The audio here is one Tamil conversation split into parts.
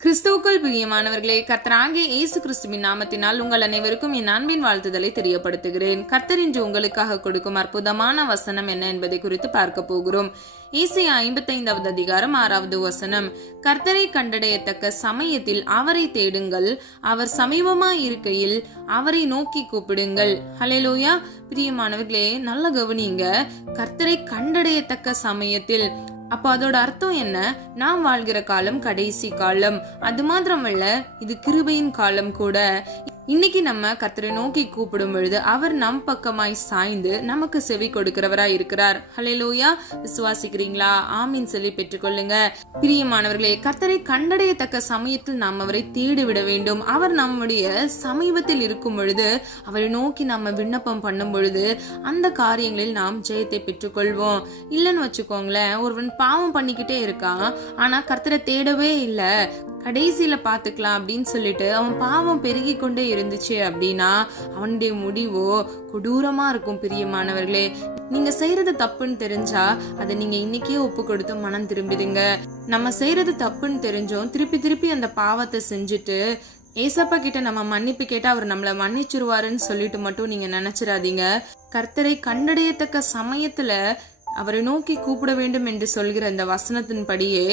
கிறிஸ்துவுக்குள் பிரியமானவர்களே, கர்த்தராகிய இயேசு கிறிஸ்துவின் நாமத்தினால் உங்கள் அனைவருக்கும் என் அன்பின் வாழ்த்துதலை தெரியப்படுத்துகிறேன். கர்த்தர் இன்று உங்களுக்காக கொடுக்கும் அற்புதமான வசனம் என்ன என்பதை குறித்து பார்க்க போகிறோம். ஏசாயா 55வது அதிகாரம் 6வது வசனம். கர்த்தரை கண்டடையத்தக்க சமயத்தில் அவரை தேடுங்கள், அவர் சமீபமாய் இருக்கையில் அவரை நோக்கி கூப்பிடுங்கள். ஹல்லேலூயா. பிரியமானவர்களே, நல்ல கவனிங்க. கர்த்தரை கண்டடையத்தக்க சமயத்தில். அப்போ அதோட அர்த்தம் என்ன? நாம் வாழ்கிற காலம் கடைசி காலம். அது மாத்திரமல்ல, இது கிருபையின் காலம் கூட. இன்னைக்கு நம்ம கர்த்தரை நோக்கி கூப்பிடும் பொழுது அவர் நம் பக்கமாய் சாய்ந்து நமக்கு செவி கொடுக்கிறவராய் இருக்கிறார். ஹல்லேலூயா. விசுவாசிக்கிறீங்களா? ஆமீன் சொல்லி பெற்றுக்கொள்ளுங்க. பிரியமானவர்களே, கர்த்தரை கண்டடையத்தக்க சமயத்தில் நாம் அவரை தேடி விட வேண்டும். அவர் நம்முடைய சமீபத்தில் இருக்கும் பொழுது, அவரை நோக்கி நம்ம விண்ணப்பம் பண்ணும் பொழுது அந்த காரியங்களில் நாம் ஜெயத்தை பெற்றுக்கொள்வோம். இல்லைன்னு வச்சுக்கோங்களேன், ஒருவன் பாவம் பண்ணிக்கிட்டே இருக்கான், ஆனா கர்த்தரை தேடவே இல்லை, கடைசியில பாத்துக்கலாம் அப்படின்னு சொல்லிட்டு அவன் பாவம் பெருகி கொண்டே இருந்துச்சு அப்படின்னா அவனுடைய முடிவோ கொடூரமா இருக்கும். பிரியமானவர்களே, நீங்க செய்யறது தப்புன்னு தெரிஞ்சா அதை நீங்க இன்னைக்கே ஒப்பு கொடுத்து மனம் திரும்பிடுங்க. நம்ம செய்யறது தப்புன்னு தெரிஞ்சோம் திருப்பி அந்த பாவத்தை செஞ்சுட்டு ஏசப்பா கிட்ட நம்ம மன்னிப்பு கேட்டா அவர் நம்மள மன்னிச்சிருவாருன்னு சொல்லிட்டு மட்டும் நீங்க நினைச்சிடாதீங்க. கர்த்தரை கண்டடையத்தக்க சமயத்துல அவரை நோக்கி கூப்பிட வேண்டும் என்று சொல்கிற இந்த வசனத்தின் படியே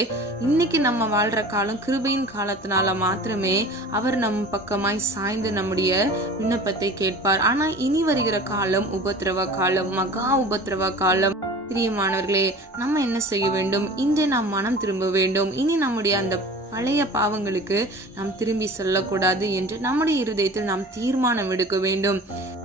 இன்னைக்கு நம்ம வாழ்ற காலம் கிருபையின் காலத்தினால மாத்திரமே அவர் நம் பக்கமாய் சாய்ந்து நம்முடைய விண்ணப்பத்தை கேட்பார். ஆனா இனி வருகிற காலம் உபத்திரவ காலம், மகா உபத்திரவ காலம். பிரியமானவர்களே, நம்ம என்ன செய்ய வேண்டும்? இன்றே நாம் மனம் திரும்ப வேண்டும். இனி நம்முடைய அந்த பழைய பாவங்களுக்கு நாம் திரும்பி சொல்லக்கூடாது என்று நம்முடைய இருதயத்தில் நாம் தீர்மானம் எடுக்க வேண்டும்.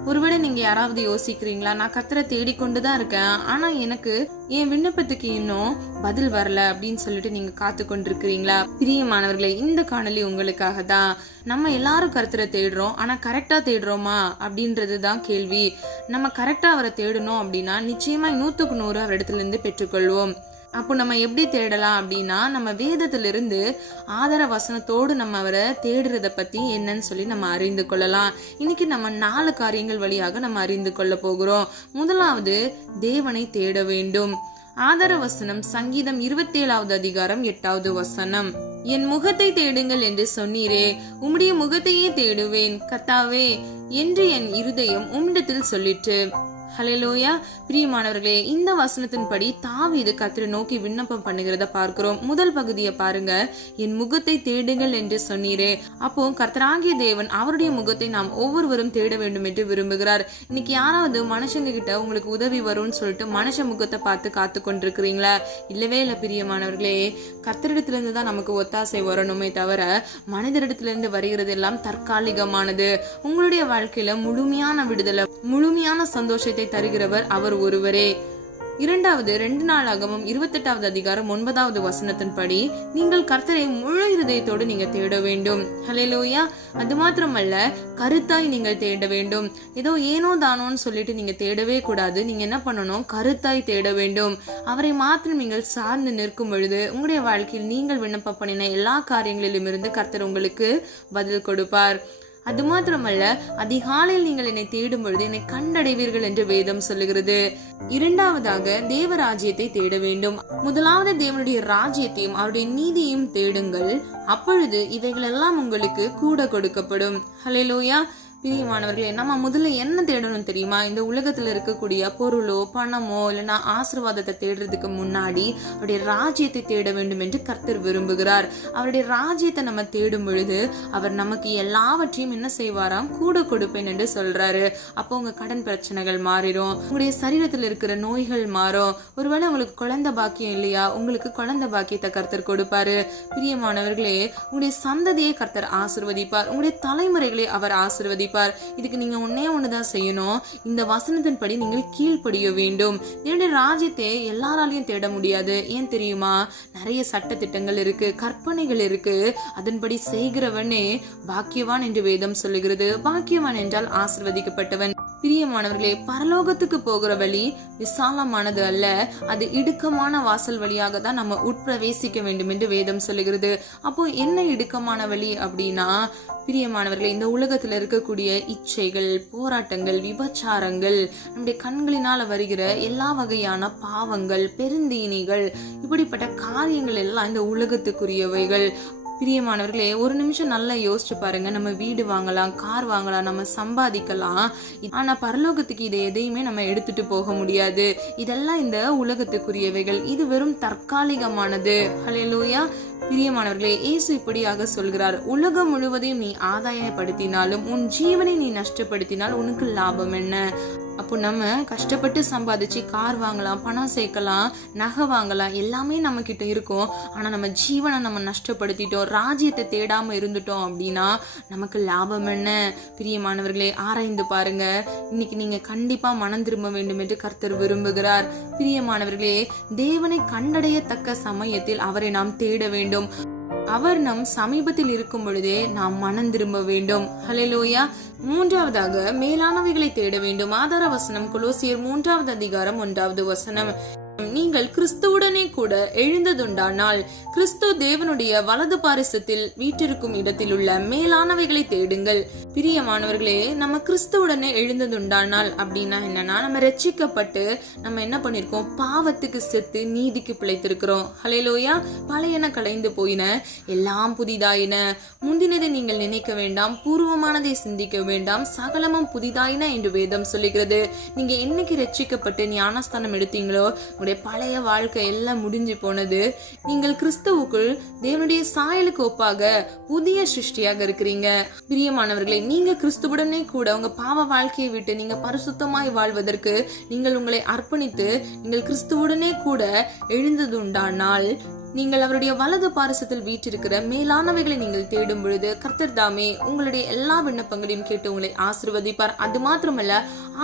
ஒருவேளை நீங்க யாராவது யோசிக்கிறீங்களா, நான் கர்த்தரை தேடிக்கொண்டுதான் இருக்கேன், ஆனா எனக்கு என் விண்ணப்பத்துக்கு இன்னும் பதில் வரல அப்படின்னு சொல்லிட்டு நீங்க காத்து கொண்டிருக்கிறீங்களா? பிரியமானவர்களே, இந்த காணொளி உங்களுக்காக தான். நம்ம எல்லாரும் கர்த்தரை தேடுறோம், ஆனா கரெக்டா தேடுறோமா அப்படின்றதுதான் கேள்வி. நம்ம கரெக்டா அவரை தேடணும் அப்படின்னா நிச்சயமா 100க்கு 100 அவர் இடத்துல இருந்து பெற்றுக்கொள்வோம். அப்போ நம்ம எப்படி தேடலாம் அப்படின்னா, நம்ம வேதத்திலிருந்து ஆதார வசனத்தோடு நம்ம அவரை தேடுறத பத்தி என்னன்னு சொல்லி நம்ம அறிந்து கொள்ளலாம். இன்னைக்கு நம்ம 4 காரியங்கள் வழியாக நம்ம அறிந்து கொள்ள போகிறோம். முதலாவது, தேவனை தேட வேண்டும். ஆதார வசனம் சங்கீதம் 27வது அதிகாரம் 8வது வசனம். என் முகத்தை தேடுங்கள் என்று சொன்னீரே, உம்முடைய முகத்தையே தேடுவேன் கர்த்தாவே என்று என் இருதயம் உம்மிடத்தில் சொல்லிற்று. ஹல்லேலூயா. பிரியமானவர்களே, இந்த வசனத்தின்படி தாவீது கர்த்தரை நோக்கி விண்ணப்பம் பண்ணுகிறத பார்க்கிறோம். முதல் பகுதியை பாருங்க. என் முகத்தை தேடுங்கள் என்று சொன்னீரே. அப்போ கர்த்தராகிய தேவன் அவருடைய முகத்தை நாம் ஒவ்வொருவரும் தேட வேண்டும் என்று விரும்புகிறார். இன்னைக்கு யாராவது மனுஷங்க கிட்ட உங்களுக்கு உதவி வரும்னு சொல்லிட்டு மனுஷ முகத்தை பார்த்து காத்து கொண்டிருக்கிறீங்களா? இல்லவே இல்லை. பிரியமானவர்களே, கர்த்தரிடத்திலிருந்து தான் நமக்கு ஒத்தாசை வரணுமே தவிர மனிதரிடத்திலிருந்து வருகிறது எல்லாம் தற்காலிகமானது. உங்களுடைய வாழ்க்கையில முழுமையான விடுதலை, முழுமையான சந்தோஷத்தை தருகிறவர் அவர் ஒருவரே. இரண்டாவது, 2 நாளாகமம் 28வது அதிகாரம் 9வது வசனத்தின்படி நீங்கள் கர்த்தரை முழு இருதயத்தோடு நீங்க தேட வேண்டும். ஹல்லேலூயா. அது மாத்திரமல்ல, கருத்தாய் நீங்கள் தேட வேண்டும். ஏதோ ஏனோ தானோன்னு சொல்லிட்டு நீங்க தேடவே கூடாது. நீங்க என்ன பண்ணணும்? கருத்தாய் தேட வேண்டும். அவரை மாத்திரம் நீங்கள் சார்ந்து நிற்கும் பொழுது உங்களுடைய வாழ்க்கையில் நீங்கள் விண்ணப்பம் பண்ணின எல்லா காரியங்களிலும் இருந்து கர்த்தர் உங்களுக்கு பதில் கொடுப்பார். அது மாத்திரமல்ல, அதிகாலையில் நீங்கள் என்னை தேடும் பொழுது என்னை கண்டடைவீர்கள் என்று வேதம் சொல்லுகிறது. இரண்டாவதாக, தேவராஜ்யத்தை தேட வேண்டும். முதலாவது தேவனுடைய ராஜ்யத்தையும் அவருடைய நீதியையும் தேடுங்கள், அப்பொழுது இவைகள் எல்லாம் உங்களுக்கு கூட கொடுக்கப்படும். ஹல்லேலூயா. பிரியமானவர்களே, நம்ம முதல்ல என்ன தேடணும் தெரியுமா? இந்த உலகத்துல இருக்கக்கூடிய பொருளோ பணமோ இல்லைன்னா ஆசீர்வாதத்தை தேடுறதுக்கு முன்னாடி அவருடைய ராஜ்யத்தை தேட வேண்டும் என்று கர்த்தர் விரும்புகிறார். அவருடைய ராஜ்யத்தை நம்ம தேடும் பொழுது அவர் நமக்கு எல்லாவற்றையும் என்ன செய்வாராம்? கூட கொடுப்பேன் என்று சொல்றாரு. அப்போ உங்க கடன் பிரச்சனைகள் மாறிடும், உங்களுடைய சரீரத்தில் இருக்கிற நோய்கள் மாறும். ஒருவேளை உங்களுக்கு குழந்தை பாக்கியம் இல்லையா? உங்களுக்கு குழந்தை பாக்கியத்தை கர்த்தர் கொடுப்பாரு. பிரியமானவர்களே, உங்களுடைய சந்ததியை கர்த்தர் ஆசீர்வதிப்பார், உங்களுடைய தலைமுறைகளை அவர் ஆசீர்வதிப்பார். இதுக்கு நீங்க ஒண்ணுதான் செய்யணும். இந்த வசனத்தின்படி நீங்கள் கீழ்ப்படிய வேண்டும். என்னுடைய ராஜ்யத்தை எல்லாராலையும் தேட முடியாது. ஏன் தெரியுமா? நிறைய சட்ட திட்டங்கள் இருக்கு, கற்பனைகள் இருக்கு. அதன்படி செய்கிறவனே பாக்கியவான் என்று வேதம் சொல்லுகிறது. பாக்கியவான் என்றால் ஆசீர்வதிக்கப்பட்டவன். பிரியமானவர்களே, பரலோகத்துக்கு போகிற வழி விசாலமானது அல்ல, அது இடுக்கமான வாசல் வழியாக தான் நம்ம உட்பிரவேசிக்க வேண்டும் என்று வேதம் சொல்லுகிறது. அப்போ என்ன இடுக்கமான வழி அப்படின்னா, பிரியமானவர்களே, இந்த உலகத்துல இருக்கக்கூடிய இச்சைகள், போராட்டங்கள், விபச்சாரங்கள், நம்முடைய கண்களினால வருகிற எல்லா வகையான பாவங்கள், பெருந்தீனிகள், இப்படிப்பட்ட காரியங்கள் எல்லாம் இந்த உலகத்துக்குரியவைகள். பிரியமானவர்களே, ஒரு நிமிஷம் நல்லா யோசிச்சு பாருங்க. நம்ம வீடு வாங்கலாம், கார் வாங்கலாம், நம்ம சம்பாதிக்கலாம். ஆனா பரலோகத்துக்கு இதை எதையுமே நம்ம எடுத்துட்டு போக முடியாது. இதெல்லாம் இந்த உலகத்துக்குரியவைகள். இது வெறும் தற்காலிகமானது. ஹல்லேலூயா. பிரியமானவர்களே, இயேசு இப்படியாக சொல்கிறார், உலகம் முழுவதையும் நீ ஆதாயப்படுத்தினாலும் உன் ஜீவனை நீ நஷ்டப்படுத்தினால் உனக்கு லாபம் என்ன? அப்போ நம்ம கஷ்டப்பட்டு சம்பாதிச்சு கார் வாங்கலாம், பணம் சேர்க்கலாம், நகை வாங்கலாம், எல்லாமே நம்ம கிட்ட இருக்கும். ஆனா நம்ம ஜீவனை நம்ம நஷ்டப்படுத்திட்டோம், ராஜ்யத்தை தேடாம இருந்துட்டோம் அப்படின்னா நமக்கு லாபம் என்ன? பிரியமானவர்களே, ஆராய்ந்து பாருங்க. இன்னைக்கு நீங்க கண்டிப்பா மனம் திரும்ப வேண்டும் என்று கர்த்தர் விரும்புகிறார். பிரியமானவர்களே, தேவனை கண்டடையத்தக்க சமயத்தில் அவரை நாம் தேட வேண்டும். அவர் நம் சமீபத்தில் இருக்கும் பொழுதே நாம் மனம் திரும்ப வேண்டும். ஹல்லேலூயா. மூன்றாவதாக மேலானவைகளை தேட வேண்டும். ஆதார வசனம் கொலோசியர் 3:1 நீங்கள் கிறிஸ்துவுடனே கூட எழுந்ததுண்டானால் கிறிஸ்து தேவனுடைய வலது பாரிசத்தில் வீற்றிருக்கும் இடத்தில் உள்ள மேலானவைகளை தேடுங்கள். பிரியமானவர்களே, நம்ம கிறிஸ்துவுடனே எழுந்ததுண்டானால் அப்படின்னா என்னன்னா, நம்ம ரட்சிக்கப்பட்டு நம்ம என்ன பண்ணிருக்கோம்? பாவத்துக்கு செத்து நீதிக்கு பிழைத்திருக்கிறோம். ஹல்லேலூயா. பழையன கலைந்து போயின, எல்லாம் புதிதாயின. முந்தினதை நீங்கள் நினைக்க வேண்டாம், பூர்வமானதை சிந்திக்க வேண்டாம், சகலமும் புதிதாயின என்று வேதம் சொல்லுகிறது. நீங்க என்னைக்கு ரட்சிக்கப்பட்டு ஞானஸ்தானம் எடுத்தீங்களோ உங்களுடைய பழைய வாழ்க்கை எல்லாம் முடிஞ்சு போனது. நீங்கள் கிறிஸ்துவுக்குள் தேவனுடைய சாயலுக்கு ஒப்பாக புதிய சிருஷ்டியாக இருக்கிறீங்க. பிரியமானவர்களே, நீங்க கிறிஸ்துவுடனே கூட உங்க பாவ வாழ்க்கையை விட்டு நீங்க பரிசுத்தமாய் வாழ்வதற்கு நீங்கள் உங்களை அர்ப்பணித்து நீங்கள் கிறிஸ்துவுடனே கூட எழுந்ததுண்டானால் நீங்கள் அவருடைய வலது பாரிசத்தில் வீற்றிருக்கிற மேலானவைகளை நீங்கள் தேடும் பொழுது கர்த்தர் தாமே உங்களுடைய எல்லா விண்ணப்பங்களையும் கேட்டு உங்களை ஆசீர்வதிப்பார். அது மாத்திரமல்ல,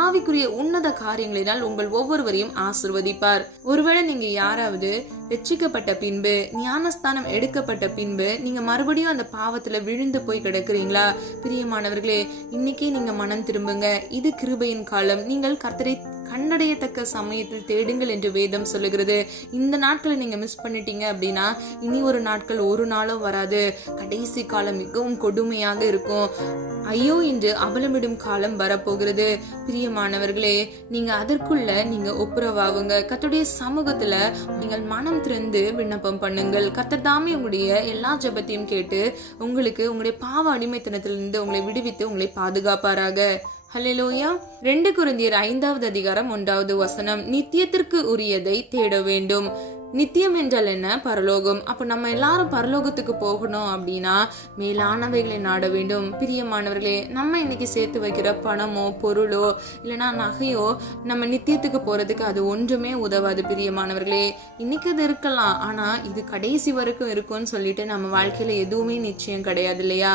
ஆவிக்குரிய உன்னத காரியங்களினால் உங்கள் ஒவ்வொருவரையும் ஆசீர்வதிப்பார். ஒருவேளை நீங்க யாராவது ரட்சிக்கப்பட்ட பின்பு, ஞானஸ்தானம் எடுக்கப்பட்ட பின்பு நீங்க மறுபடியும் அந்த பாவத்துல விழுந்து போய் கிடக்குறீங்களா? பிரியமானவர்களே, இன்னைக்கே நீங்க மனம் திரும்புங்க. இது கிருபையின் காலம். நீங்கள் கர்த்தரை கண்டடையத்தக்க சமயத்தில் தேடுங்கள் என்று வேதம் சொல்லுகிறது. இந்த நாட்களை நீங்க மிஸ் பண்ணிட்டீங்க அப்படின்னா இனி ஒரு நாட்கள் ஒரு நாளும் வராது. கடைசி காலம் மிகவும் கொடுமையாக இருக்கும். ஐயோ என்று அவலமிடும் காலம் வரப்போகிறது. பிரியமானவர்களே, நீங்க அதற்குள்ள நீங்க ஒப்புரவாகுங்க. கர்த்தருடைய சமூகத்துல நீங்கள் மனம் திறந்து விண்ணப்பம் பண்ணுங்கள். கர்த்தர் தாமே உங்களுடைய எல்லா ஜெபத்தையும் கேட்டு உங்களுக்கு உங்களுடைய பாவ அடிமைத்தனத்திலிருந்து உங்களை விடுவித்து உங்களை பாதுகாப்பாராக. ஹல்லேலூயா. 2 கொரிந்தியர் 5:1 நித்தியத்திற்கு உரியதை தேட வேண்டும். நித்தியம் என்றால் என்ன? பரலோகம். அப்ப நம்ம எல்லாரும் பரலோகத்துக்கு போகணும் அப்படின்னா மேலானவைகளை நாட வேண்டும். பிரியமானவர்களே, நம்ம இன்னைக்கு சேர்த்து வைக்கிற பணமோ பொருளோ இல்லைன்னா நகையோ நம்ம நித்தியத்துக்கு போறதுக்கு அது ஒன்றுமே உதவாது. பிரியமானவர்களே, இன்னைக்கு அது இருக்கலாம், ஆனா இது கடைசி வரைக்கும் இருக்கும்னு சொல்லிட்டு நம்ம வாழ்க்கையில எதுவுமே நிச்சயம் கிடையாது இல்லையா?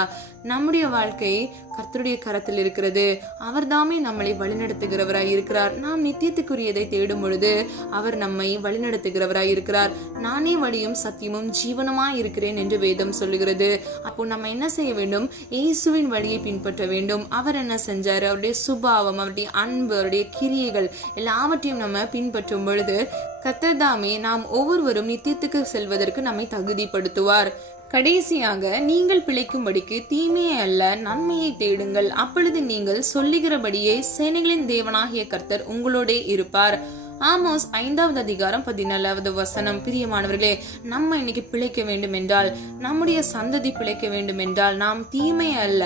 நம்முடைய வாழ்க்கை கர்த்தருடைய கரத்தில் இருக்கிறது. அவர் தாமே நம்மளை வழிநடத்துகிறவராய் இருக்கிறார். நாம் நித்தியத்துக்குரியதை தேடும் பொழுது அவர் நம்மை வழிநடத்துகிறவராய் இருக்கிறார். நானே வழியும் சத்தியமும் ஜீவனமாய் இருக்கிறேன் என்று வேதம் சொல்லுகிறது. அப்போ நம்ம என்ன செய்ய வேண்டும்? இயேசுவின் வழியை பின்பற்ற வேண்டும். அவர் என்ன செஞ்சாரு? அவருடைய சுபாவம், அவருடைய அன்பு, அவருடைய கிரியைகள் எல்லாவற்றையும் நம்ம பின்பற்றும் பொழுது கர்த்தர் தாமே நாம் ஒவ்வொருவரும் நித்தியத்துக்கு செல்வதற்கு நம்மை தகுதிப்படுத்துவார். கடைசியாக, நீங்கள் பிழைக்கும்படிக்கு தீமையை அல்ல நன்மையை தேடுங்கள். அப்பொழுது நீங்கள் சொல்லுகிறபடியே சேனைகளின் தேவனாகிய கர்த்தர் உங்களோடே இருப்பார். ஆமோஸ் 5:14 பிரியமானவர்களே, நம்ம இன்னைக்கு பிழைக்க வேண்டும் என்றால், நம்முடைய சந்ததி பிழைக்க வேண்டும் என்றால் நாம் தீமை அல்ல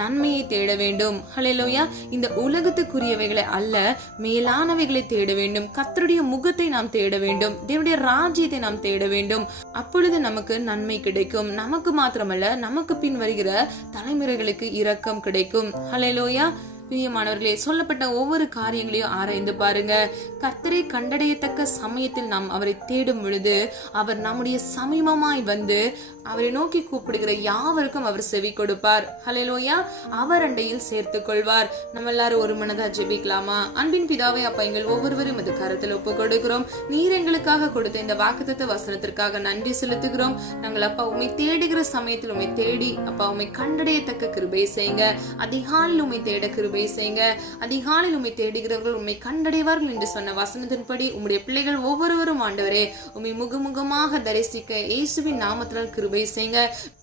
நன்மையை தேட வேண்டும். ஹல்லேலூயா. இந்த உலகத்துக்குரியவைகளை அல்ல மேலானவைகளை தேட வேண்டும். கர்த்தருடைய முகத்தை நாம் தேட வேண்டும். தேவனுடைய ராஜ்யத்தை நாம் தேட வேண்டும். அப்பொழுது நமக்கு நன்மை கிடைக்கும். நமக்கு மாத்திரமல்ல, நமக்கு பின் வருகிற தலைமுறைகளுக்கு இரக்கம் கிடைக்கும். ஹல்லேலூயா. பிரியமானவர்களே, சொல்லப்பட்ட ஒவ்வொரு காரியங்களையும் ஆராய்ந்து பாருங்க. கர்த்தரை கண்டடையத்தக்க சமயத்தில் நாம் அவரை தேடும் பொழுது அவர் நம்முடைய சமீபமாய் வந்து அவரை நோக்கி கூப்பிடுகிற யாவருக்கும் அவர் செவி கொடுப்பார். ஹல்லேலூயா. அவர் அண்டையில் சேர்த்துக் கொள்வார். நம்ம எல்லாரும் ஒரு மனதா ஜெபிக்கலாமா? அன்பின் பிதாவே, அப்பா, எங்கள் ஒவ்வொருவரும் இது கரத்தில் ஒப்பு கொடுக்கிறோம். நீர் எங்களுக்காக கொடுத்த இந்த வாக்குத்தத்த வசனத்திற்காக நன்றி செலுத்துகிறோம். நாங்கள் அப்பா உண்மை தேடுகிற சமயத்தில் உண்மை தேடி அப்பா உண்மை கண்டடையத்தக்க கிருபை செய்யுங்க. அதிகாலையில் உண்மை தேட கிருபை கிருபை செய்யுங்க. அதிகாலையில் உம்மை தேடுகிறவர்கள் உம்மை கண்டடைவார்கள் என்று சொன்ன வசனத்தின்படி உம்முடைய பிள்ளைகள் ஒவ்வொருவரும் ஆண்டவரே உம்மை முகமுகமாக தரிசிக்க இயேசுவின் நாமத்தினால் கிருபை செய்யுங்க.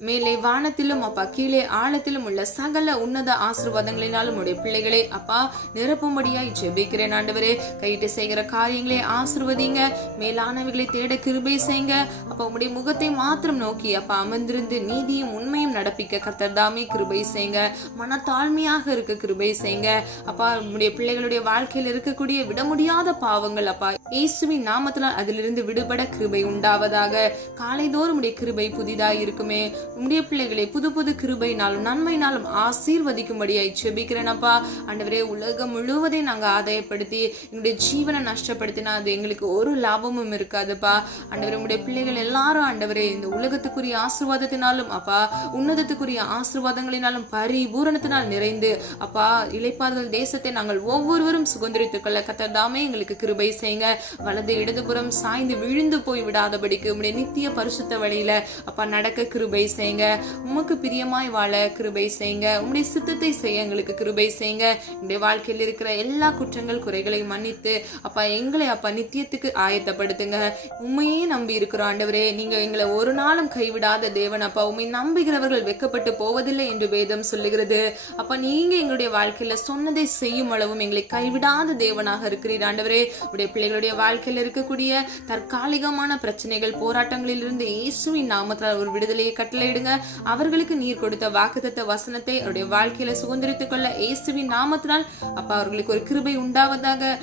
மேலே வானத்திலும் அப்பா கீழே ஆழத்திலும் உள்ள சகல உன்னத ஆசீர்வாதங்களினாலும் உடைய பிள்ளைகளே அப்பா நிரப்பும்படியாய் ஜெபிக்கிறேன் ஆண்டவரே. கையிட்டு செய்கிற காரியங்களே ஆசீர்வதிங்க. மேலானவைகளை தேட கிருபை செய்யுங்க. அப்பா உம்முடைய முகத்தை மாத்திரம் நோக்கி அப்பா அமர்ந்திருந்து நீதியும் உண்மையும் நடப்பிக்க கர்த்தர் தாமே கிருபை செய்யுங்க. மனத்தாழ்மையாக இருக்க கிருபை செய்யுங்க. அப்பா உம்முடைய பிள்ளைகளுடைய வாழ்க்கையில் இருக்கக்கூடிய விட முடியாத பாவங்கள் அப்பா இயேசுவின் நாமத்தினால் அதிலிருந்து விடுபட கிருபை உண்டாவதாக. காலைதோறும் உடைய கிருபை புதிதாய் இருக்குமே. உம்முடைய பிள்ளைகளை புது புது கிருபைனாலும் நன்மைனாலும் ஆசீர்வதிக்கும்படியாய் ஜெபிக்கிறேன் அப்பா. ஆண்டவரே உலகம் முழுவதை நாங்க ஆதாயப்படுத்தி எங்களுடைய ஜீவனை நஷ்டப்படுத்தினா அது எங்களுக்கு ஒரு லாபமும் இருக்காதுப்பா. ஆண்டவரே உம்முடைய பிள்ளைகள் எல்லாரும் ஆண்டவரே இந்த உலகத்துக்குரிய ஆசீர்வாதத்தினாலும் அப்பா உன்னதத்துக்குரிய ஆசீர்வாதங்களினாலும் பரிபூரணத்தினால் நிறைந்து அப்பா இளைப்பாறுதல் தேசத்தை நாங்கள் ஒவ்வொருவரும் சுதந்திரித்துக் கொள்ள கர்த்தர் தாமே எங்களுக்கு கிருபை செய்யுங்க. வலது இடதுபுறம் சாய்ந்து விழுந்து போய் விடாதபடிக்கு உம்முடைய நித்திய பரிசுத்த வழியில அப்பா நடக்க கிருபை செய்யுங்க. உமக்கு பிரியமாய் வாழ கிருபை செய்யுங்க. உம்முடைய சித்தத்தை செய்ய எங்களுக்கு கிருபை செய்யுங்க. எங்களுடைய வாழ்க்கையில் இருக்கிற எல்லா குற்றங்கள் குறைகளையும் மன்னித்து அப்பா எங்களை அப்பா நித்தியத்துக்கு ஆயத்தப்படுத்துங்க. உண்மையே நம்பி இருக்கிறோம் ஆண்டவரே. நீங்க எங்களை ஒரு நாளும் கைவிடாத தேவன் அப்பா. உண்மை நம்புகிறவர்கள் வெட்கப்பட்டு போவதில்லை என்று வேதம் சொல்லுகிறது. அப்பா நீங்க எங்களுடைய வாழ்க்கையில சொன்னதை செய்யும் அளவும் எங்களை கைவிடாத தேவனாக இருக்கிறீர் ஆண்டவரே. உடைய பிள்ளைகளுடைய வாழ்க்கையில் இருக்கக்கூடிய தற்காலிகமான பிரச்சனைகள் போராட்டங்களில் இருந்து இயேசுவின் நாமத்தால் ஒரு விடுதலையை கட்டளையிடுங்க. அவர்களுக்கு நீர் கொடுத்த வாக்குத்தத்த வசனத்தை அவருடைய வாழ்க்கையில சுதந்திரித்துக் கொள்ள இயேசுவின் நாமத்தினால் அப்பா அவர்களுக்கு ஒரு கிருபை உண்டாவதாக.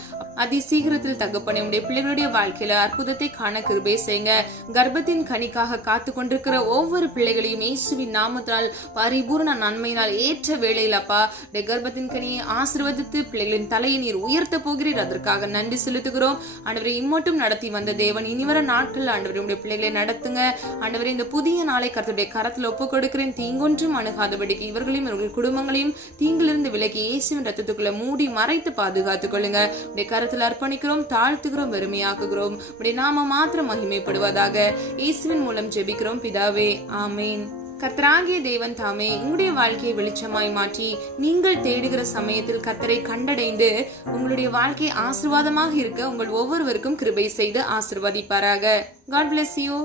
அதி சீக்கிரத்தில் தகப்பனே உடைய பிள்ளைகளுடைய வாழ்க்கையில அற்புதத்தை காண கிருபை செய்யுங்க. கர்ப்பத்தின் கனிக்காக காத்து கொண்டிருக்கிற ஒவ்வொரு பிள்ளைகளையும் இயேசுவின் நாமத்தால் பரிபூர்ண நன்மையினால் ஏற்ற வேளையில் அப்பா கர்ப்பத்தின் கனியை ஆசீர்வதித்து பிள்ளைகளின் தலையை நீர் உயர்த்த போகிறீர். அதற்காக நன்றி செலுத்துகிறோம் ஆண்டவரை. இம்மட்டும் நடத்தி வந்த தேவன் இனிவர நாட்கள் ஆண்டவரை உடைய பிள்ளைகளை நடத்துங்க ஆண்டவரை. இந்த புதிய நாளை கர்த்தருடைய கரத்தில் ஒப்புக் கொடுக்கிறேன். தீங்கொன்றும் அணுகாதபடிக்கு இவர்களையும் இவர்கள் குடும்பங்களையும் தீங்கிலிருந்து விலக்கி இயேசுவின் ரத்தத்துக்குள்ள மூடி மறைத்து பாதுகாத்துக் கொள்ளுங்க. உடைய கரத்தில் அர்ப்பணிக்கிறோம், தாழ்த்துகிறோம், வெறுமையாக்குகிறோம். உடைய நாம மாத்திரம் மகிமைப்படுவதாக. இயேசுவின் மூலம் ஜெபிக்கிறோம் பிதாவே, ஆமேன். கர்த்தராகிய தேவன் தாமே உங்களுடைய வாழ்க்கையை வெளிச்சமாய் மாற்றி நீங்கள் தேடுகிற சமயத்தில் கர்த்தரை கண்டடைந்து உங்களுடைய வாழ்க்கை ஆசீர்வாதமாக இருக்க உங்கள் ஒவ்வொருவருக்கும் கிருபை செய்து ஆசீர்வதிப்பாராக. God bless you.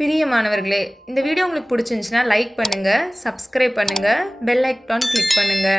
பிரியமானவர்களே, இந்த வீடியோ உங்களுக்கு பிடிச்சிருந்துச்சுன்னா லைக் பண்ணுங்க, சப்ஸ்கிரைப் பண்ணுங்க, பெல் ஐகான் கிளிக் பண்ணுங்க.